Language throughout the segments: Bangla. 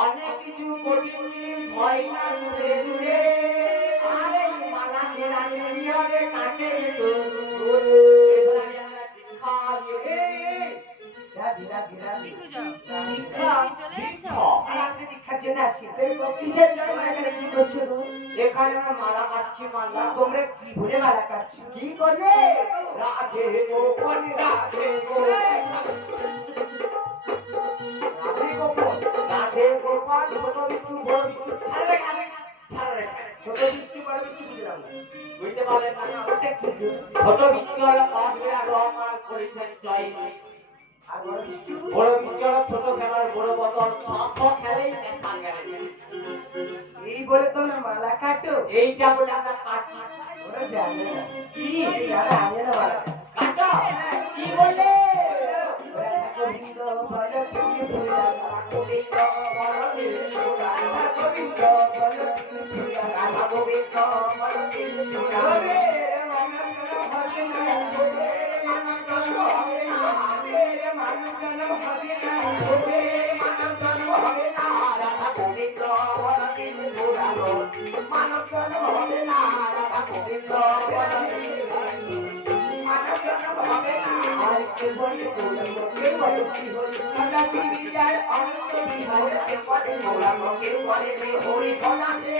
অনেক কিছু কঠিন হয় না দূরে দূরে আরে মালা ছেড়া নিয়ে কাছে এসো এখানে মালা কাটছি মালা তোমরা কি ভুলে মালা কাটছি কি করলে রাধে গোপন রাধে রাধে গোপাল ছোট বিষ্ণু বড় বিষ্ণু ছাড়ে ছোট বিষ্ণু বড় বিষ্ণু বুঝলাম বুঝতে পারলেন না ওটা কি ছোট বিষ্ণু হলো অবিরাট রহমান পরিচয় জয় আর বড় বিষ্ণু হলো ছোট খেলার বড় বদল সব খেলেই দেখা গেছে এই বলে তো না মালা কাটো এইটা বলে আমরা কাটি ওরা জানে না কি যারা আগে না মালা কাটো কি বলে গোবিন্দ বল তুমি ভুলা গোবিন্দ বল তুমি ভুলা গোবিন্দ বল তুমি ভুলা রাধা গোবিন্দ বল তুমি ভুলা রে মনন হবে না হবে মনন হবে না হবে মনন হবে না হবে মনন হবে না রাধা গোবিন্দ বল তুমি ভুলা মনন হবে না রাধা গোবিন্দ বল তুমি ভুলা মনন হবে না আর কে বলে সদা পৃথিবী যায় অনন্ত বিহারে কে পদে মোরা মকে পদে রে হরি সদাতে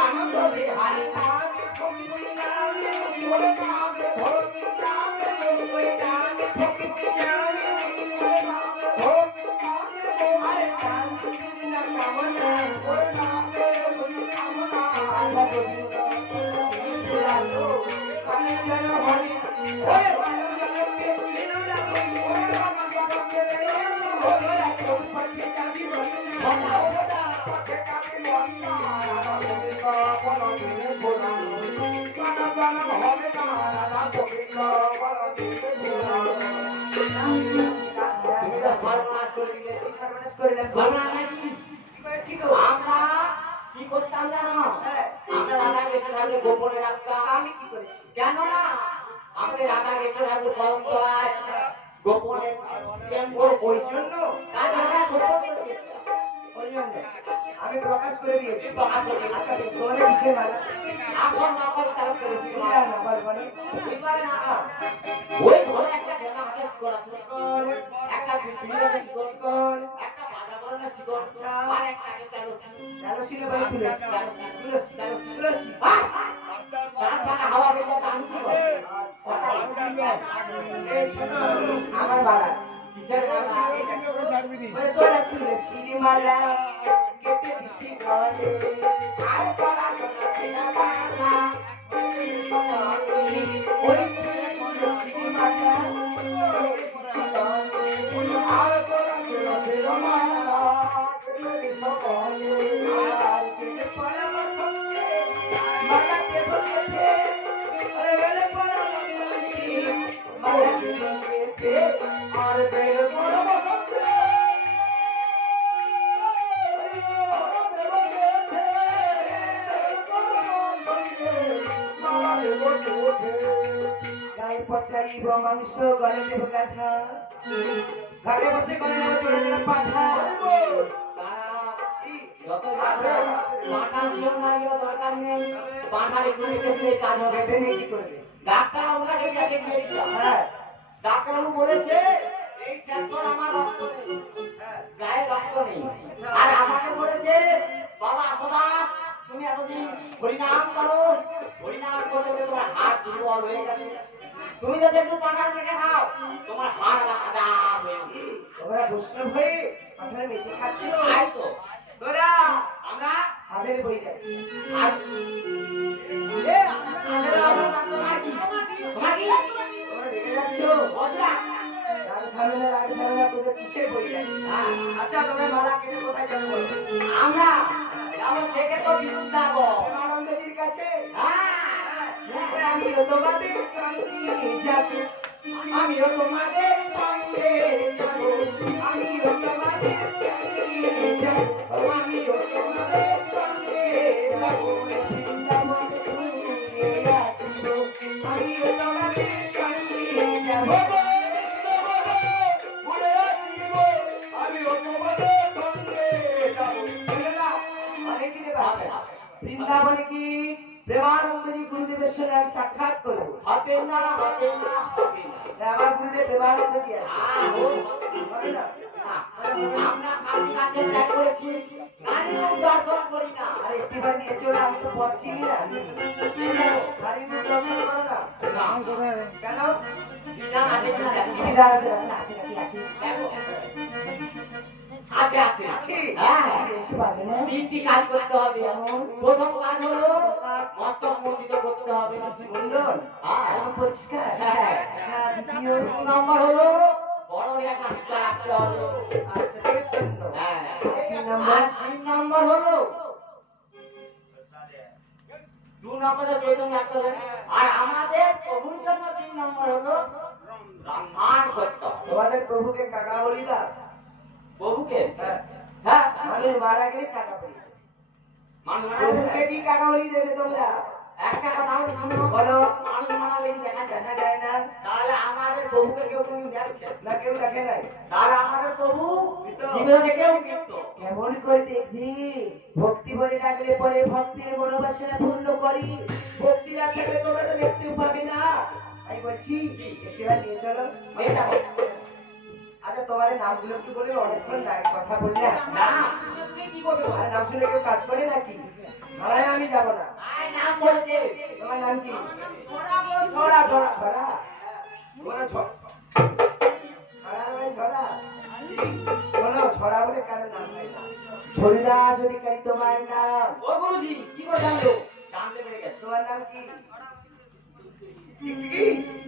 আনন্দ বিহারে নামে ভক্তি নামে ওরে নামে ভক্তি নামে ওরে নামে ভক্তি নামে ওরে নামে ভক্তি নামে আরে শান্তি না কামনা ওরে নামে ওরে কামনা আল্লাহ গোবিন্দ বুলালো কানে যেন হরি ওরে কি করতাম জানো আমরা রাধা কৃষ্ণ ঠাকুরকে গোপনে রাখতাম আমি কি করেছি কেন না আমাদের রাধা কৃষ্ণ ঠাকুর পরম্পরায় গোপনে প্রেম করে ওই জন্য আমি প্রকাশ করে দিয়েছি তোমাদের বিষয় মালা এখন নকল চালু করেছি ওই ঘরে একটা খেলা হাতে করা ছিল একটা শিকড় একটা বাজা বলা শিকড় আর একটা তেলসি হাওয়া বেলা দাম কি আমার বাড়া কিসের বাড়া তোরা তুলসী মালা কেটে দিছি ঘরে আর করা না বাড়া ওই তুলসী মালা আর করা মালা আর কেটে পড়া মালা কে বলে আরে গেলে পড়া মালা কে আর গেলে পড়া গায়ে পচাইব মাংস গলে দেব গাধা ঘরে বসে গলে নেব চলে দিলাম পাঠা ডাক্তারবাবু বলেছে এই ক্যান্সার আমার রক্ত নেই গায়ে রক্ত নেই আর আমাকে বলেছে বাবা আশাদাস তুমি এতদিন হরিনাম করো হরিনাম করতে তোমার হাত দুর্বল হয়ে গেছে তুমি যদি একটু পাঠার মেখে খাও তোমার হাত রাখা হয়ে তোমরা বৈষ্ণব হয়ে পাঠার মেখে খাচ্ছ তো তোরা আমরা হাতের বই যাই তোমার কি তোমরা দেখে যাচ্ছ ঝামেলা রাগ ঝামেলা তোদের কিসের বই নাই? আচ্ছা তোমরা মালা কেটে কোথায় যাবে বলো? আমরা যাবো থেকে তো বৃন্দাবন। প্রেমানন্দজির কাছে। হ্যাঁ, আমিও তোমাদের সঙ্গে যাবো, আমিও তোমাদের সঙ্গে যাবো, আমিও তোমাদের সঙ্গে যাবো, আমিও তোমাদের সঙ্গে যাবো। বৃন্দাবনে ঘুরে আসবো, আমিও তোমাদের সঙ্গে যাবো। ঘুরে আসবো, আমিও তোমাদের সঙ্গে যাবো। অনেকদিনে বাদ বৃন্দাবনে কি প্রেমানন্দজি গুরুদেবের সঙ্গে আমি সাক্ষাৎ করবো? হবে না, হবে না, হবে না। আমার গুরুদেব প্রেমানন্দজি আছে, হবে না? আমরা কালী কাছে ত্যাগ করেছি, কালীও দর্শন করি না। আর একটিবার নিয়ে চলে, আমি তো পথ চিনি না। কালী মুখ দর্শন করো না কেন? বিধান আছে কিনা দেখো। বিধান আছে নাকি? আছে নাকি? আছে দেখো। আছে, আছে। আছে? হ্যাঁ। এসে পারবে না? তিনটি কাজ করতে হবে। প্রথম কাজ হলো মস্তক মণ্ডিত করতে হবে। মুন্ডন হ্যাঁ। একদম পরিষ্কার। হ্যাঁ। আচ্ছা, দ্বিতীয় দু নম্বর হলো বড় একটা সুতা রাখতে হবে। আচ্ছা, দেবের জন্য। হ্যাঁ। তিন নম্বর? আর তিন নম্বর হলো 2 নম্বরে চৈতন্য রাখতে হবে। আর আমাদের প্রভুর জন্য 3 নম্বর হলো রান্নান করতে হবে। তোমাদের প্রভুকে কাকা বলি না? প্রভুকে হ্যাঁ, হ্যাঁ মানুষ মারা গেলে কাকা বলি। মানুষ প্রভুকে কি কাকা বলি দেবে তোমরা? একটা কথা আমি শুনো, বলো। মানুষ মারা গেলে দেখা যায় না, দেখা যায় না? তাহলে আমাদের প্রভুকে কেউ তুমি দেখছে না, কেউ দেখে নাই। তাহলে আমাদের প্রভু মৃত। জীবিত থেকেও মৃত। কেমন করে দেখবি? ভক্তি বলে ডাকলে পরে ভক্তের মনোবাসনা পূর্ণ করি। ভক্তি না থাকলে তোমরা তো দেখতেও পাবে না। আমি বলছি একটিবার নিয়ে চলো। নিয়ে যাবো। আচ্ছা, তোমার এই নামগুলো একটু বলে, অনেকক্ষণ কথা বললে। না তুমি কি করবে? তোমার নাম শুনে কেউ কাজ করে নাকি? মারায় আমি যাবো না। আয় নাম বলতে তোমার নাম কি? ছড়া বল। ছড়া। ছড়া ছড়া তোমার ছড়া নয়, ছড়া। বলো, ছড়া বলে কারো নাম হয় না। ছড়িদাস অধিকারী তোমার নাম। ও গুরুজি কি করে জানলো? জানতে পেরে গেছে। তোমার নাম কি? টিকটিকি?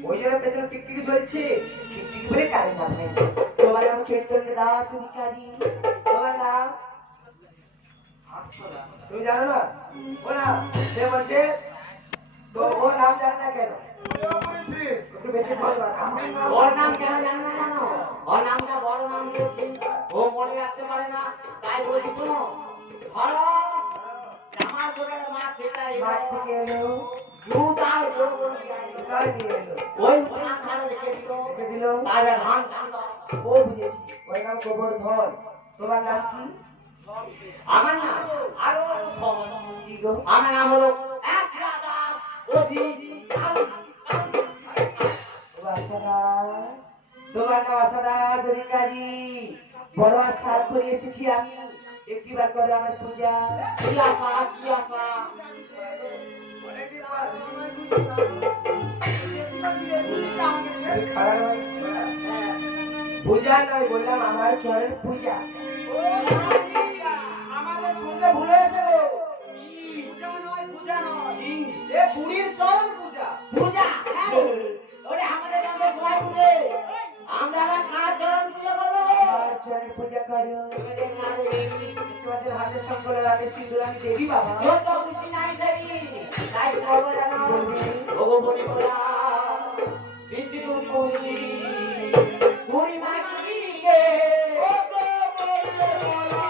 ওই জন্য পেছনে টিকটিকি চলছে। টিকটিকি বলে কারো নাম হয় না। তোমার নাম চৈতন্য দাস অধিকারী। তোমার নাম তুমি জানো না? ও না, সে বলছে তো ও নাম জানে না কেন? একটু বেশি বলবা। ওর নাম কেন জানো না জানো? ওর নামটা বড় নাম দিয়েছি, ও মনে রাখতে পারে না, তাই বলছি শোনো। ধরো জামা জোরের মাছ সেটাই মাঠ থেকে এলো, জুতার জোর করে দিয়ে আইলো। কার নিয়ে এলো? ওই ধান ধারে রেখে দিল, রেখে দিল। তারপরে ধান টানলো। ও বুঝেছি, ওর নাম গোবর্ধন। তোমার নাম কি? আমার নাম আরো সহজ। কি গো? আমার নাম হলো একলা দাস অধি। আশাদাস। তোমার নাম আশাদাস অধিকারী। বড় আশা করে এসেছি আমি, একটিবার করে আমার পূজা। কি আশা, কি আশা? খারাপ নয়, পূজা নয়, বললাম আমার চরণ পূজা। আমাদের শুনতে ভুলে গেছে গো। পূজা নয়, পূজা নয়, এ বুড়ির চরণ পূজা। পূজা হ্যাঁ গো। ওরে আমাদের গ্রামে সবাই পূজে, আমরা আবার কার চরণ পূজা করবো? আমার চরণ পূজা করো। তুমি দেখ না রে, কিছু বছর হাতে সংকলে রাতে সিঁদুর আমি দেবী বাবা। যত খুশি নাই দেবী, তাই করবো জানো? ওগো বলি বলা, বিষ্ণু পুরি, পুরি মাগিকে, ওগো বলি বলা,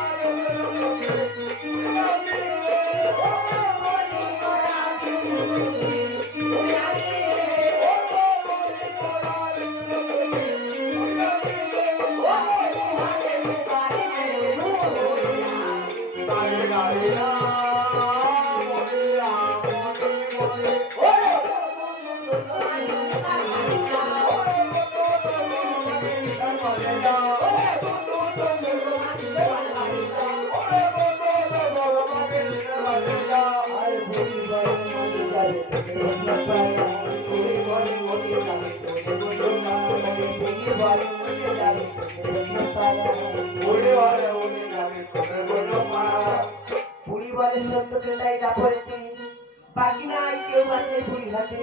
পুরী বলে সত্য তেলাই দাপরেতে, বাকি নাই কেউ আছে পুরী হাতে।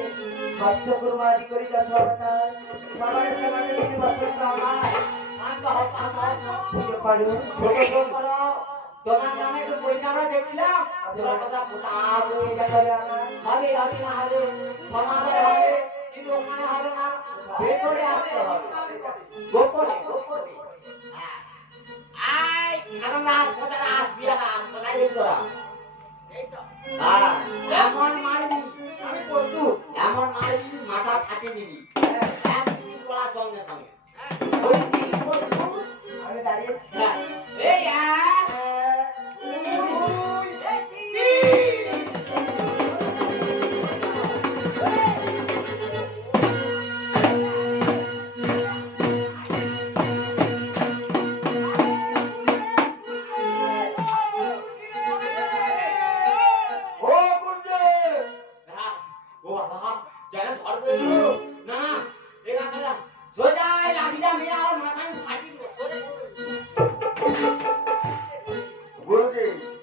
মৎস্য কুর্মাদি করি দশ অবতার, সবার সমানে তিনি বসন্ত আমার। বুঝতে পারো ছোট ছোট করো তোমার নামে একটু পরীক্ষা দেখছিলাম তোমার কথা হবে হবে হবে না হবে সমাজে হবে কিন্তু ওখানে হবে না ভেতরে আসতে হবে গোপনে গোপনে আই কারণ রাত কথা আসবি না কোথায় দেখি তোরা হ্যাঁ এমন মারবি আমি প্রস্তুত এমন মারবি মাথা ফাটিয়ে দিবি এক মিনিট বলার সঙ্গে সঙ্গে ওই দিন প্রস্তুত আমি দাঁড়িয়েছি হ্যাঁ এই এক ও কুঞ্জে ও বাবা যারা ধরবে না না এখানে সোজা লাঠিটা মেরে আমার মাথায় ফাটিয়ে দেবো